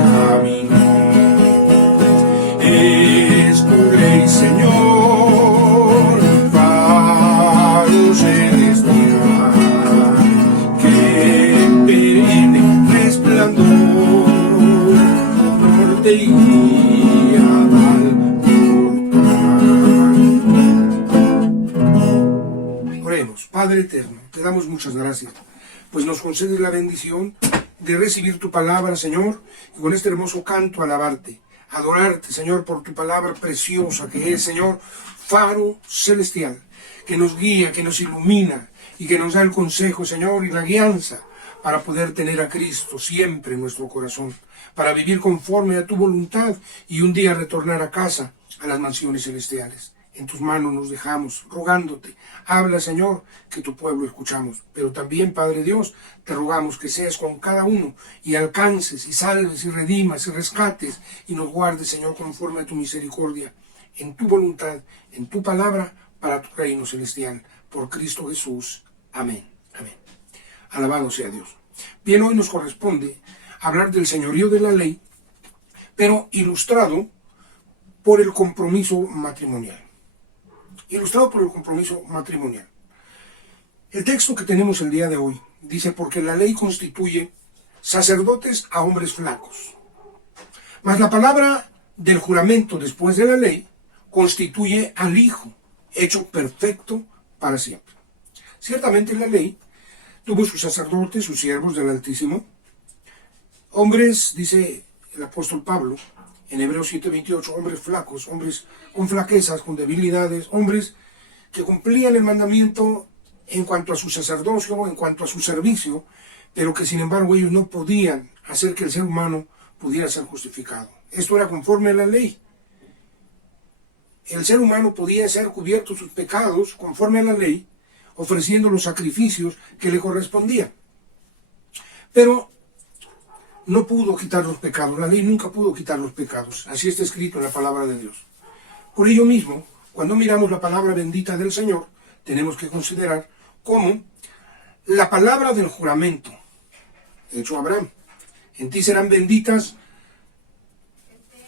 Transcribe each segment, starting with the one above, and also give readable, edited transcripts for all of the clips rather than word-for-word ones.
caminar. Es tu ley, Señor, faro celestial, que perenne resplandor, norte y guía al portal. Oremos. Padre eterno, te damos muchas gracias, pues nos concedes la bendición de recibir tu palabra, Señor, y con este hermoso canto alabarte, adorarte, Señor, por tu palabra preciosa que es, Señor, faro celestial, que nos guía, que nos ilumina y que nos da el consejo, Señor, y la guianza para poder tener a Cristo siempre en nuestro corazón, para vivir conforme a tu voluntad y un día retornar a casa, a las mansiones celestiales. En tus manos nos dejamos, rogándote. Habla, Señor, que tu pueblo escuchamos. Pero también, Padre Dios, te rogamos que seas con cada uno y alcances y salves y redimas y rescates y nos guardes, Señor, conforme a tu misericordia, en tu voluntad, en tu palabra, para tu reino celestial. Por Cristo Jesús. Amén. Amén. Alabado sea Dios. Bien, hoy nos corresponde hablar del señorío de la ley, pero ilustrado por el compromiso matrimonial. Ilustrado por el compromiso matrimonial. El texto que tenemos el día de hoy dice: porque la ley constituye sacerdotes a hombres flacos, mas la palabra del juramento después de la ley constituye al Hijo, hecho perfecto para siempre. Ciertamente la ley tuvo sus sacerdotes, sus siervos del Altísimo, hombres, dice el apóstol Pablo, en Hebreos 7:28, hombres flacos, hombres con flaquezas, con debilidades, hombres que cumplían el mandamiento en cuanto a su sacerdocio, en cuanto a su servicio, pero que sin embargo ellos no podían hacer que el ser humano pudiera ser justificado. Esto era conforme a la ley. El ser humano podía ser cubierto sus pecados conforme a la ley, ofreciendo los sacrificios que le correspondían. Pero no pudo quitar los pecados, la ley nunca pudo quitar los pecados, así está escrito en la palabra de Dios. Por ello mismo, cuando miramos la palabra bendita del Señor, tenemos que considerar como la palabra del juramento, hecho a Abraham: en ti serán benditas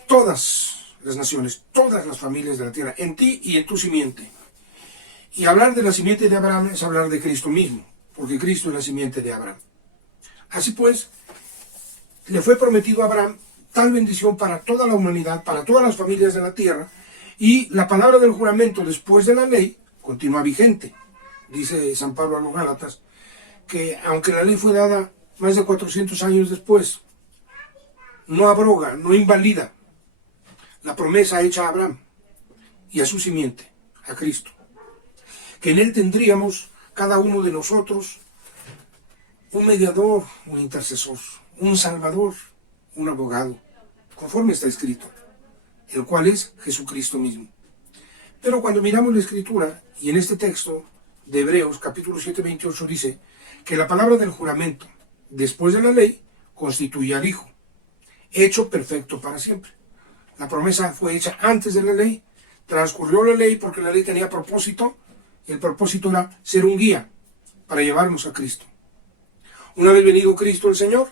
todas las naciones, todas las familias de la tierra, en ti y en tu simiente. Y hablar de la simiente de Abraham es hablar de Cristo mismo, porque Cristo es la simiente de Abraham. Así pues, le fue prometido a Abraham tal bendición para toda la humanidad, para todas las familias de la tierra, y la palabra del juramento después de la ley continúa vigente. Dice San Pablo a los Gálatas que aunque la ley fue dada más de 400 años después, no abroga, no invalida la promesa hecha a Abraham y a su simiente, a Cristo, que en él tendríamos cada uno de nosotros un mediador, un intercesor, un salvador, un abogado, conforme está escrito, el cual es Jesucristo mismo. Pero cuando miramos la Escritura, y en este texto de Hebreos capítulo 7:28 dice que la palabra del juramento después de la ley constituye al Hijo, hecho perfecto para siempre. La promesa fue hecha antes de la ley, transcurrió la ley porque la ley tenía propósito, y el propósito era ser un guía para llevarnos a Cristo. Una vez venido Cristo el Señor,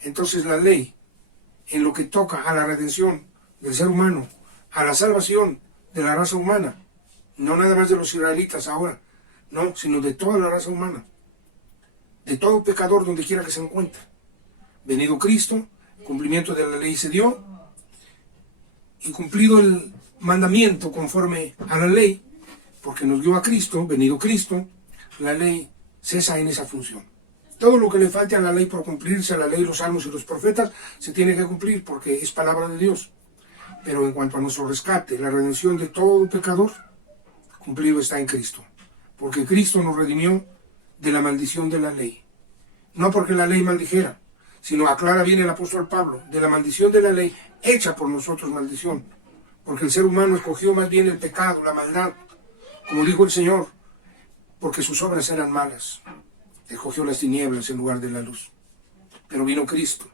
entonces la ley, en lo que toca a la redención del ser humano, a la salvación de la raza humana, no nada más de los israelitas ahora, no, sino de toda la raza humana, de todo pecador donde quiera que se encuentre. Venido Cristo, cumplimiento de la ley se dio, y cumplido el mandamiento conforme a la ley, porque nos dio a Cristo, venido Cristo, la ley cesa en esa función. Todo lo que le falte a la ley por cumplirse, a la ley, los salmos y los profetas, se tiene que cumplir porque es palabra de Dios. Pero en cuanto a nuestro rescate, la redención de todo pecador, cumplido está en Cristo. Porque Cristo nos redimió de la maldición de la ley. No porque la ley maldijera, sino aclara bien el apóstol Pablo, de la maldición de la ley, hecha por nosotros maldición. Porque el ser humano escogió más bien el pecado, la maldad, como dijo el Señor, porque sus obras eran malas. Escogió las tinieblas en lugar de la luz. Pero vino Cristo.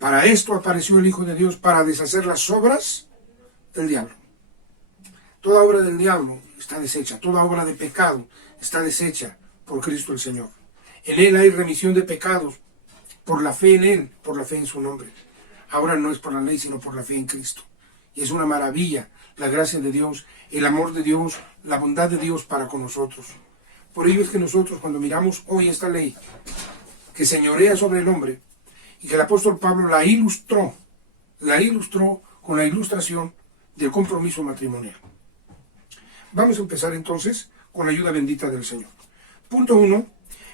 Para esto apareció el Hijo de Dios, para deshacer las obras del diablo. Toda obra del diablo está deshecha, toda obra de pecado está deshecha por Cristo el Señor. En Él hay remisión de pecados, por la fe en Él, por la fe en su nombre. ahora no es por la ley, sino por la fe en Cristo. Y es una maravilla la gracia de Dios, el amor de Dios, la bondad de Dios para con nosotros. Por ello es que nosotros, cuando miramos hoy esta ley que señorea sobre el hombre, y que el apóstol Pablo la ilustró con la ilustración del compromiso matrimonial. Vamos a empezar entonces con la ayuda bendita del Señor. Punto 1.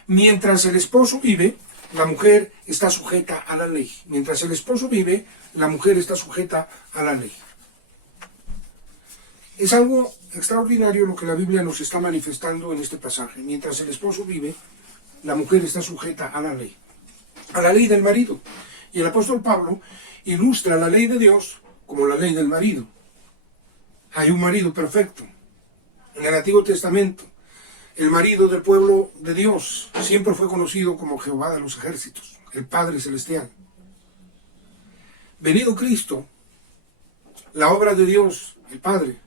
Mientras el esposo vive, la mujer está sujeta a la ley. Mientras el esposo vive, la mujer está sujeta a la ley. Es algo extraordinario lo que la Biblia nos está manifestando en este pasaje. Mientras el esposo vive, la mujer está sujeta a la ley del marido. Y el apóstol Pablo ilustra la ley de Dios como la ley del marido. Hay un marido perfecto. En el Antiguo Testamento, el marido del pueblo de Dios siempre fue conocido como Jehová de los ejércitos, el Padre Celestial. Venido Cristo, la obra de Dios, el Padre,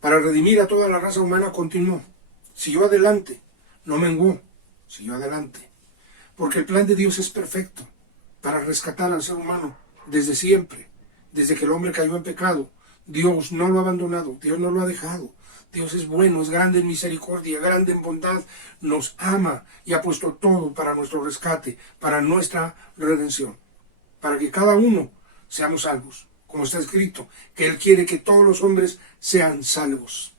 para redimir a toda la raza humana continuó. Siguió adelante, no menguó, siguió adelante. Porque el plan de Dios es perfecto para rescatar al ser humano desde siempre. Desde que el hombre cayó en pecado, Dios no lo ha abandonado, Dios no lo ha dejado. Dios es bueno, es grande en misericordia, grande en bondad, nos ama y ha puesto todo para nuestro rescate, para nuestra redención, para que cada uno seamos salvos. Como está escrito, que Él quiere que todos los hombres sean salvos.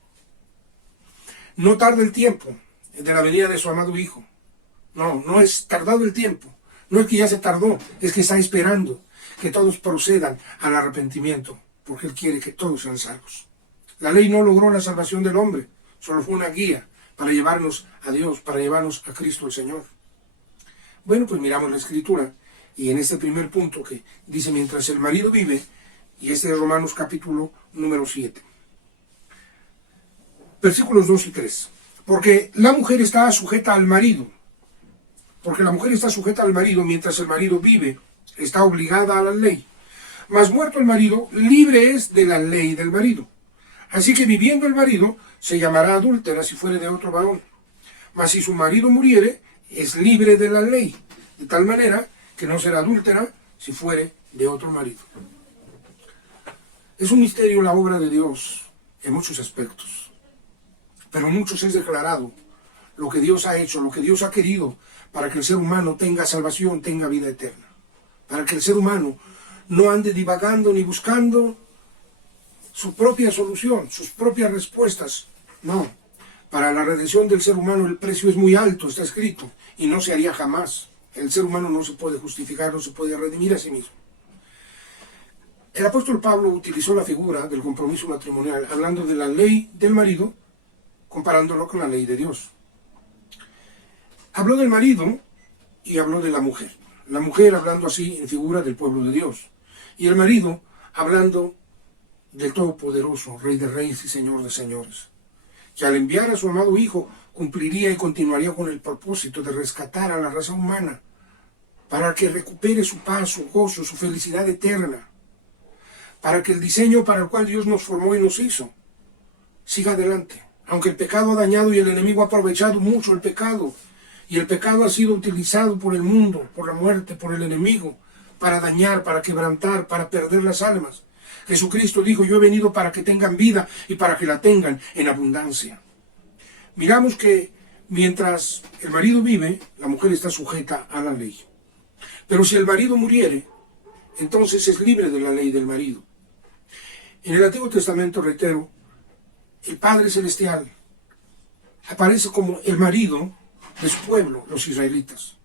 No tarda el tiempo de la venida de su amado Hijo. No es tardado el tiempo. No es que ya se tardó, es que está esperando que todos procedan al arrepentimiento, porque Él quiere que todos sean salvos. La ley no logró la salvación del hombre, solo fue una guía para llevarnos a Dios, para llevarnos a Cristo el Señor. Bueno, pues miramos la Escritura, y en este primer punto que dice, mientras el marido vive, y este es Romanos capítulo número 7. Versículos 2 y 3. Porque la mujer está sujeta al marido. Porque la mujer está sujeta al marido mientras el marido vive, está obligada a la ley. Mas muerto el marido, libre es de la ley del marido. Así que viviendo el marido, se llamará adúltera si fuere de otro varón. Mas si su marido muriere, es libre de la ley, de tal manera que no será adúltera si fuere de otro marido. Es un misterio la obra de Dios en muchos aspectos, pero en muchos es declarado lo que Dios ha hecho, lo que Dios ha querido para que el ser humano tenga salvación, tenga vida eterna, para que el ser humano no ande divagando ni buscando su propia solución, sus propias respuestas. No, para la redención del ser humano el precio es muy alto, está escrito, y no se haría jamás. El ser humano no se puede justificar, no se puede redimir a sí mismo. El apóstol Pablo utilizó la figura del compromiso matrimonial, hablando de la ley del marido, comparándolo con la ley de Dios. Habló del marido y habló de la mujer. La mujer hablando así en figura del pueblo de Dios. Y el marido hablando del Todopoderoso, Rey de Reyes y Señor de Señores, que al enviar a su amado Hijo cumpliría y continuaría con el propósito de rescatar a la raza humana para que recupere su paz, su gozo, su felicidad eterna, para que el diseño para el cual Dios nos formó y nos hizo siga adelante. Aunque el pecado ha dañado y el enemigo ha aprovechado mucho el pecado, y el pecado ha sido utilizado por el mundo, por la muerte, por el enemigo, para dañar, para quebrantar, para perder las almas. Jesucristo dijo, yo he venido para que tengan vida y para que la tengan en abundancia. Miramos que mientras el marido vive, la mujer está sujeta a la ley. Pero si el marido muriere, entonces es libre de la ley del marido. En el Antiguo Testamento, reitero, el Padre Celestial aparece como el marido de su pueblo, los israelitas.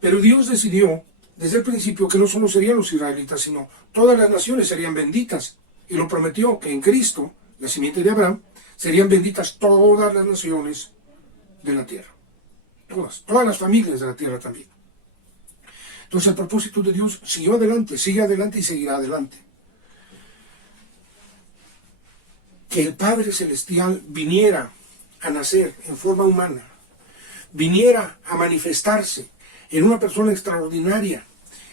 Pero Dios decidió desde el principio que no solo serían los israelitas, sino todas las naciones serían benditas. Y lo prometió que en Cristo, la simiente de Abraham, serían benditas todas las naciones de la tierra. Todas las familias de la tierra también. Entonces el propósito de Dios siguió adelante, sigue adelante y seguirá adelante. Que el Padre Celestial viniera a nacer en forma humana, viniera a manifestarse en una persona extraordinaria,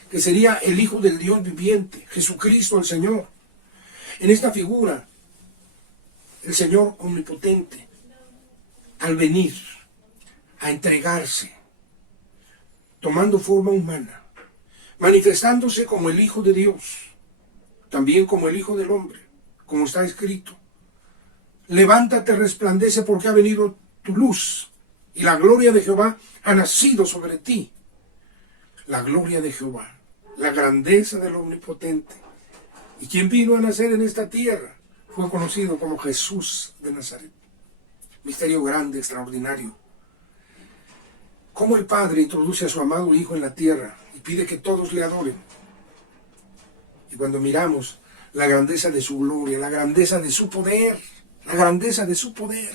que sería el Hijo del Dios viviente, Jesucristo el Señor. En esta figura, el Señor omnipotente, al venir, a entregarse, tomando forma humana, manifestándose como el Hijo de Dios, también como el Hijo del Hombre, como está escrito. Levántate, resplandece, porque ha venido tu luz, y la gloria de Jehová ha nacido sobre ti. La gloria de Jehová, la grandeza del Omnipotente. ¿Y quién vino a nacer en esta tierra? Fue conocido como Jesús de Nazaret. Misterio grande, extraordinario. Cómo el Padre introduce a su amado Hijo en la tierra y pide que todos le adoren. Y cuando miramos la grandeza de su gloria, la grandeza de su poder, la grandeza de su poder,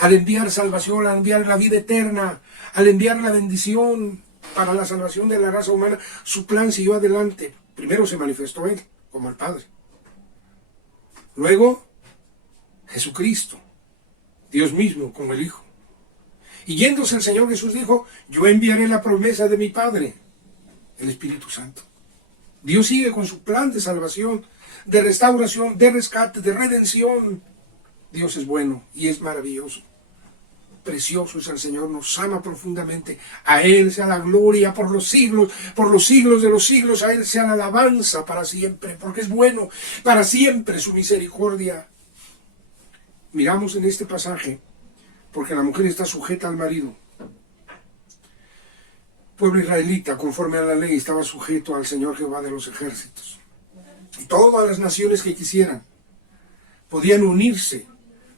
al enviar salvación, al enviar la vida eterna, al enviar la bendición para la salvación de la raza humana, su plan siguió adelante. Primero se manifestó Él, como el Padre. Luego, Jesucristo, Dios mismo, como el Hijo. Y yéndose el Señor Jesús dijo, yo enviaré la promesa de mi Padre, el Espíritu Santo. Dios sigue con su plan de salvación, de restauración, de rescate, de redención. Dios es bueno y es maravilloso. Precioso es el Señor, nos ama profundamente. A Él sea la gloria por los siglos de los siglos. A Él sea la alabanza para siempre, porque es bueno, para siempre su misericordia. Miramos en este pasaje, porque la mujer está sujeta al marido. Pueblo israelita, conforme a la ley, estaba sujeto al Señor Jehová de los ejércitos. Y todas las naciones que quisieran podían unirse,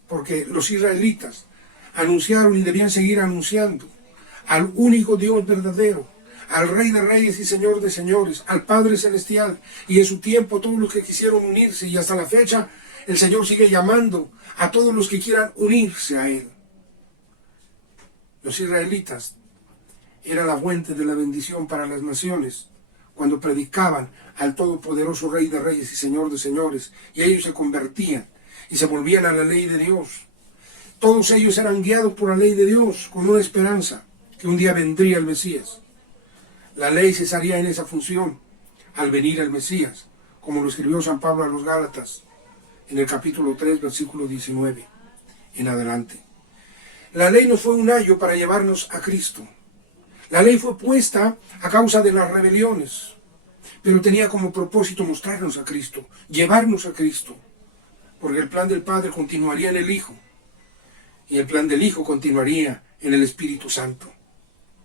porque los israelitas anunciaron y debían seguir anunciando al único Dios verdadero, al Rey de Reyes y Señor de Señores, al Padre Celestial. Y en su tiempo todos los que quisieron unirse, y hasta la fecha el Señor sigue llamando a todos los que quieran unirse a Él. Los israelitas eran la fuente de la bendición para las naciones cuando predicaban al todopoderoso Rey de Reyes y Señor de Señores, y ellos se convertían y se volvían a la ley de Dios. Todos ellos eran guiados por la ley de Dios con una esperanza, que un día vendría el Mesías. La ley cesaría en esa función al venir el Mesías, como lo escribió San Pablo a los Gálatas en el capítulo 3, versículo 19 en adelante. La ley no fue un ayo para llevarnos a Cristo. La ley fue puesta a causa de las rebeliones, pero tenía como propósito mostrarnos a Cristo, llevarnos a Cristo, porque el plan del Padre continuaría en el Hijo, y el plan del Hijo continuaría en el Espíritu Santo,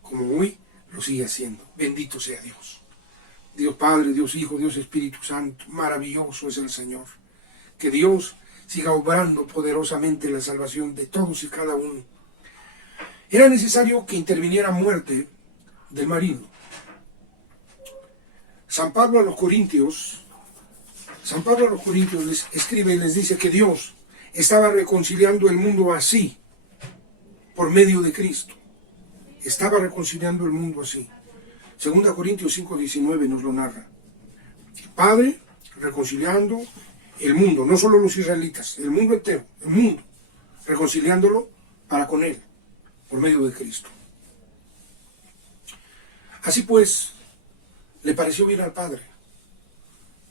como hoy lo sigue haciendo. Bendito sea Dios. Dios Padre, Dios Hijo, Dios Espíritu Santo, maravilloso es el Señor. Que Dios siga obrando poderosamente la salvación de todos y cada uno. Era necesario que interviniera muerte del marido. San Pablo a los Corintios les escribe y les dice que Dios estaba reconciliando el mundo así, por medio de Cristo. Estaba reconciliando el mundo así. 2 Corintios 5:19 nos lo narra. El Padre reconciliando el mundo, no solo los israelitas, el mundo entero, el mundo, reconciliándolo para con Él, por medio de Cristo. Así pues, le pareció bien al Padre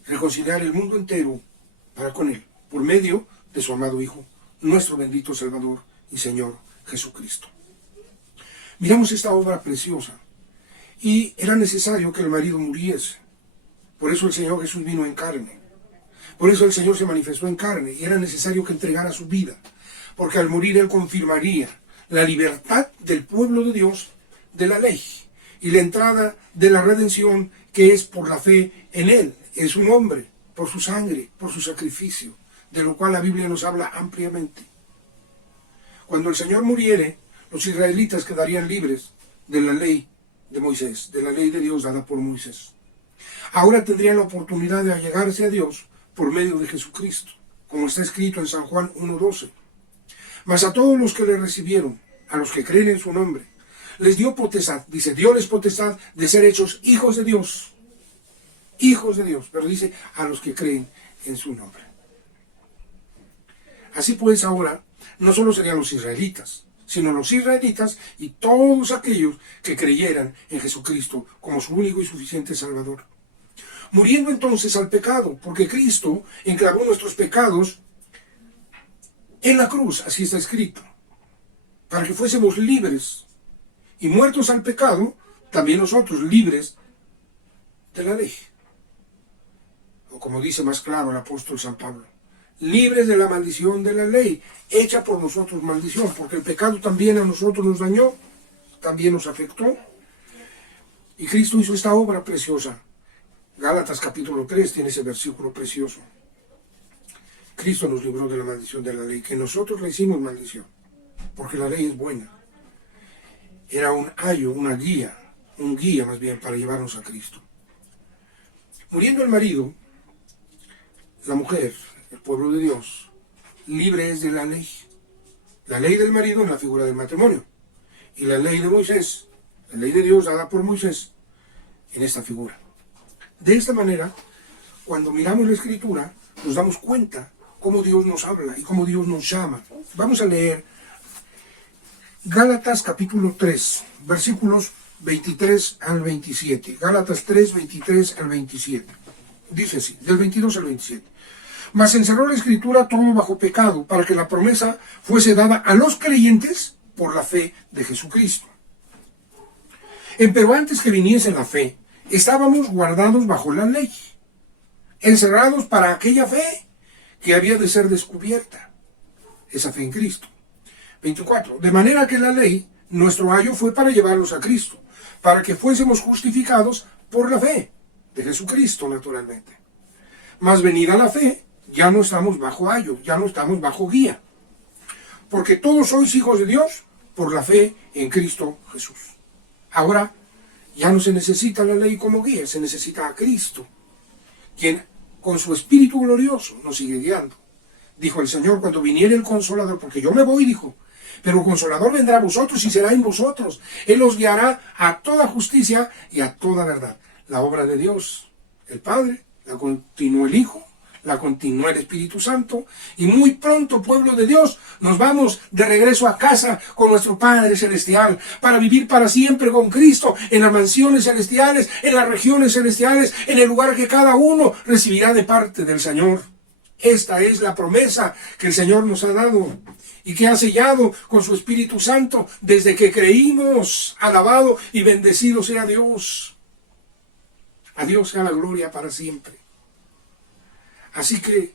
reconciliar el mundo entero para con Él, por medio de su amado Hijo, nuestro bendito Salvador y Señor Jesucristo. Miramos esta obra preciosa, y era necesario que el marido muriese. Por eso el Señor Jesús vino en carne. Por eso el Señor se manifestó en carne, y era necesario que entregara su vida, porque al morir Él confirmaría la libertad del pueblo de Dios de la ley, y la entrada de la redención, que es por la fe en Él, en su nombre, por su sangre, por su sacrificio, de lo cual la Biblia nos habla ampliamente. Cuando el Señor muriere, los israelitas quedarían libres de la ley de Moisés, de la ley de Dios dada por Moisés. Ahora tendrían la oportunidad de allegarse a Dios por medio de Jesucristo, como está escrito en San Juan 1:12. Mas a todos los que le recibieron, a los que creen en su nombre, les dio potestad, dice, dióles potestad de ser hechos hijos de Dios. Hijos de Dios, pero dice, a los que creen en su nombre. Así pues, ahora, no solo serían los israelitas, sino los israelitas y todos aquellos que creyeran en Jesucristo como su único y suficiente Salvador. Muriendo entonces al pecado, porque Cristo enclavó nuestros pecados en la cruz, así está escrito, para que fuésemos libres, y muertos al pecado, también nosotros libres de la ley. O como dice más claro el apóstol San Pablo, libres de la maldición de la ley, hecha por nosotros maldición, porque el pecado también a nosotros nos dañó, también nos afectó, y Cristo hizo esta obra preciosa. Gálatas capítulo 3 tiene ese versículo precioso. Cristo nos libró de la maldición de la ley, que nosotros le hicimos maldición, porque la ley es buena. Era un ayo, una guía, un guía más bien para llevarnos a Cristo. Muriendo el marido, la mujer, el pueblo de Dios, libre es de la ley. La ley del marido en la figura del matrimonio, y la ley de Moisés, la ley de Dios dada por Moisés, en esta figura. De esta manera, cuando miramos la Escritura, nos damos cuenta cómo Dios nos habla y cómo Dios nos llama. Vamos a leer Gálatas capítulo 3, versículos 23 al 27. Gálatas 3, 23 al 27. Dice así, del 22 al 27. Mas encerró la Escritura todo bajo pecado, para que la promesa fuese dada a los creyentes por la fe de Jesucristo. Pero antes que viniese la fe, estábamos guardados bajo la ley, encerrados para aquella fe que había de ser descubierta, esa fe en Cristo. 24. De manera que la ley, nuestro ayo, fue para llevarlos a Cristo, para que fuésemos justificados por la fe de Jesucristo, naturalmente. Mas venida la fe, ya no estamos bajo ayo, ya no estamos bajo guía, porque todos sois hijos de Dios por la fe en Cristo Jesús. Ahora ya no se necesita la ley como guía, se necesita a Cristo, quien con su Espíritu glorioso nos sigue guiando. Dijo el Señor cuando viniera el Consolador, porque yo me voy, dijo, pero el Consolador vendrá a vosotros y será en vosotros. Él os guiará a toda justicia y a toda verdad. La obra de Dios, el Padre, la continuó el Hijo, la continúa el Espíritu Santo, y muy pronto, pueblo de Dios, nos vamos de regreso a casa con nuestro Padre Celestial, para vivir para siempre con Cristo, en las mansiones celestiales, en las regiones celestiales, en el lugar que cada uno recibirá de parte del Señor. Esta es la promesa que el Señor nos ha dado y que ha sellado con su Espíritu Santo desde que creímos. Alabado y bendecido sea Dios. A Dios sea la gloria para siempre. Así que,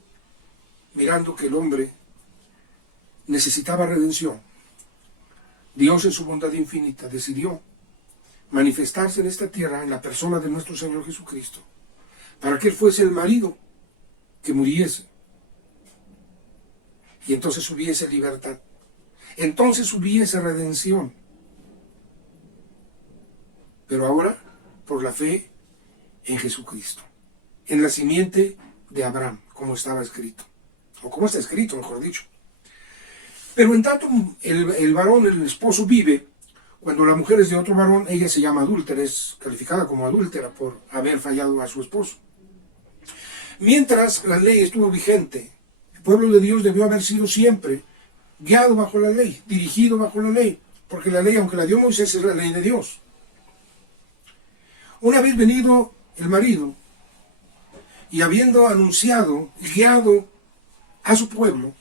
mirando que el hombre necesitaba redención, Dios en su bondad infinita decidió manifestarse en esta tierra en la persona de nuestro Señor Jesucristo, para que Él fuese el marido que muriese, y entonces hubiese libertad, entonces hubiese redención. Pero ahora, por la fe en Jesucristo, en la simiente de Abraham, como estaba escrito, o como está escrito, mejor dicho. Pero en tanto el varón, el esposo, vive, cuando la mujer es de otro varón, ella se llama adúltera, es calificada como adúltera por haber fallado a su esposo. Mientras la ley estuvo vigente, el pueblo de Dios debió haber sido siempre guiado bajo la ley, dirigido bajo la ley, porque la ley, aunque la dio Moisés, es la ley de Dios. Una vez venido el marido, y habiendo anunciado y guiado a su pueblo,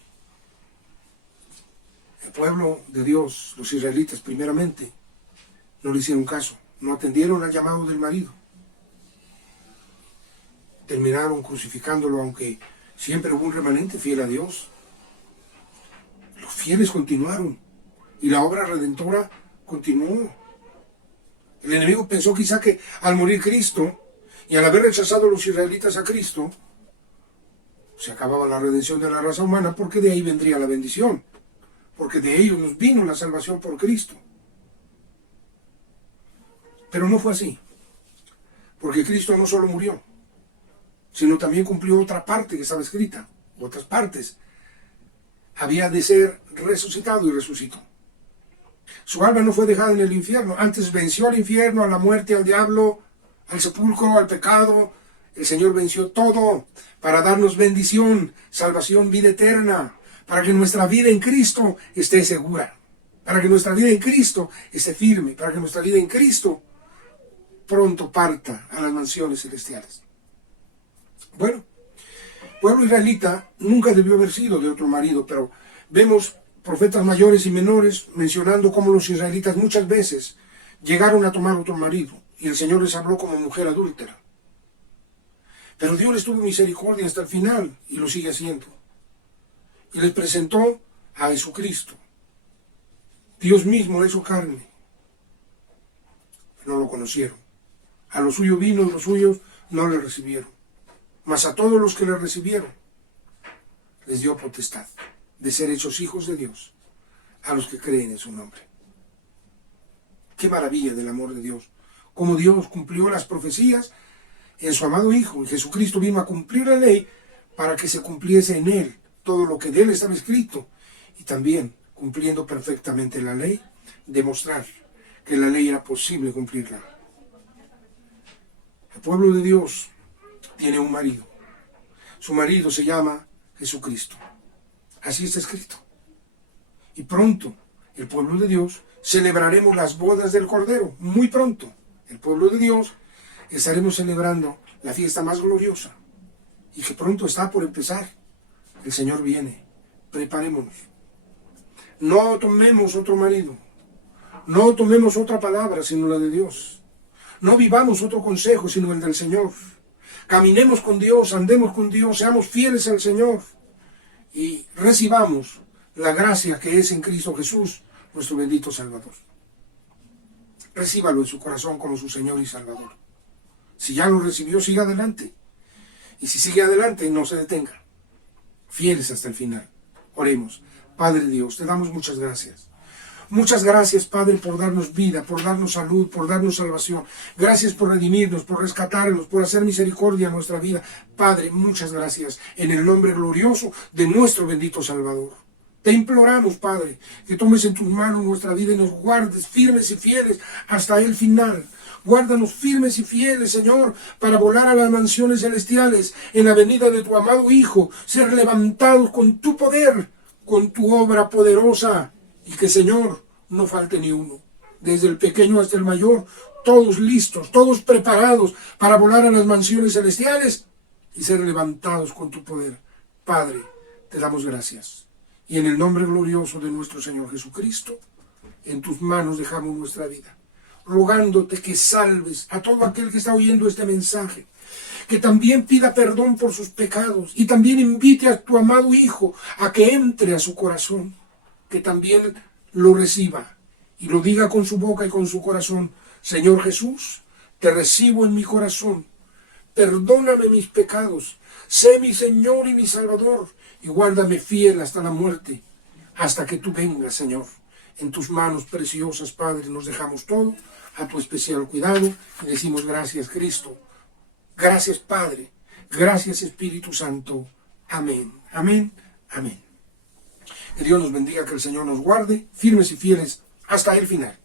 el pueblo de Dios, los israelitas primeramente, no le hicieron caso, no atendieron al llamado del marido. Terminaron crucificándolo, aunque siempre hubo un remanente fiel a Dios. Los fieles continuaron y la obra redentora continuó. El enemigo pensó quizá que al morir Cristo y al haber rechazado los israelitas a Cristo, se acababa la redención de la raza humana, porque de ahí vendría la bendición, porque de ellos nos vino la salvación por Cristo. Pero no fue así, porque Cristo no solo murió, sino también cumplió otra parte que estaba escrita, otras partes. Había de ser resucitado y resucitó. Su alma no fue dejada en el infierno, antes venció al infierno, a la muerte, al diablo, al sepulcro, al pecado. El Señor venció todo para darnos bendición, salvación, vida eterna, para que nuestra vida en Cristo esté segura, para que nuestra vida en Cristo esté firme, para que nuestra vida en Cristo pronto parta a las mansiones celestiales. Bueno, el pueblo israelita nunca debió haber sido de otro marido, pero vemos profetas mayores y menores mencionando cómo los israelitas muchas veces llegaron a tomar otro marido, y el Señor les habló como mujer adúltera. Pero Dios les tuvo misericordia hasta el final y lo sigue haciendo. Y les presentó a Jesucristo. Dios mismo hizo carne. Pero no lo conocieron. A los suyos vino y los suyos no le recibieron. Mas a todos los que le recibieron, les dio potestad de ser hechos hijos de Dios, a los que creen en su nombre. Qué maravilla del amor de Dios. Cómo Dios cumplió las profecías en su amado Hijo. Y Jesucristo vino a cumplir la ley para que se cumpliese en Él todo lo que de Él estaba escrito. Y también, cumpliendo perfectamente la ley, demostrar que la ley era posible cumplirla. El pueblo de Dios tiene un marido. Su marido se llama Jesucristo. Así está escrito. Y pronto, el pueblo de Dios, celebraremos las bodas del Cordero. Muy pronto, el pueblo de Dios, estaremos celebrando la fiesta más gloriosa. Y que pronto está por empezar. El Señor viene. Preparémonos. No tomemos otro marido. No tomemos otra palabra sino la de Dios. No vivamos otro consejo sino el del Señor. Caminemos con Dios, andemos con Dios, seamos fieles al Señor y recibamos la gracia que es en Cristo Jesús, nuestro bendito Salvador. Recíbalo en su corazón como su Señor y Salvador. Si ya lo recibió, siga adelante. Y si sigue adelante, no se detenga. Fieles hasta el final. Oremos. Padre Dios, te damos muchas gracias. Muchas gracias, Padre, por darnos vida, por darnos salud, por darnos salvación. Gracias por redimirnos, por rescatarnos, por hacer misericordia en nuestra vida. Padre, muchas gracias en el nombre glorioso de nuestro bendito Salvador. Te imploramos, Padre, que tomes en tus manos nuestra vida y nos guardes firmes y fieles hasta el final. Guárdanos firmes y fieles, Señor, para volar a las mansiones celestiales en la venida de tu amado Hijo, ser levantados con tu poder, con tu obra poderosa. Y que, Señor, no falte ni uno, desde el pequeño hasta el mayor, todos listos, todos preparados para volar a las mansiones celestiales y ser levantados con tu poder. Padre, te damos gracias. Y en el nombre glorioso de nuestro Señor Jesucristo, en tus manos dejamos nuestra vida, rogándote que salves a todo aquel que está oyendo este mensaje, que también pida perdón por sus pecados y también invite a tu amado Hijo a que entre a su corazón, que también lo reciba y lo diga con su boca y con su corazón: Señor Jesús, te recibo en mi corazón, perdóname mis pecados, sé mi Señor y mi Salvador, y guárdame fiel hasta la muerte, hasta que tú vengas, Señor. En tus manos preciosas, Padre, nos dejamos todo a tu especial cuidado y decimos gracias, Cristo. Gracias, Padre. Gracias, Espíritu Santo. Amén. Amén. Amén. Que Dios nos bendiga, que el Señor nos guarde, firmes y fieles hasta el final.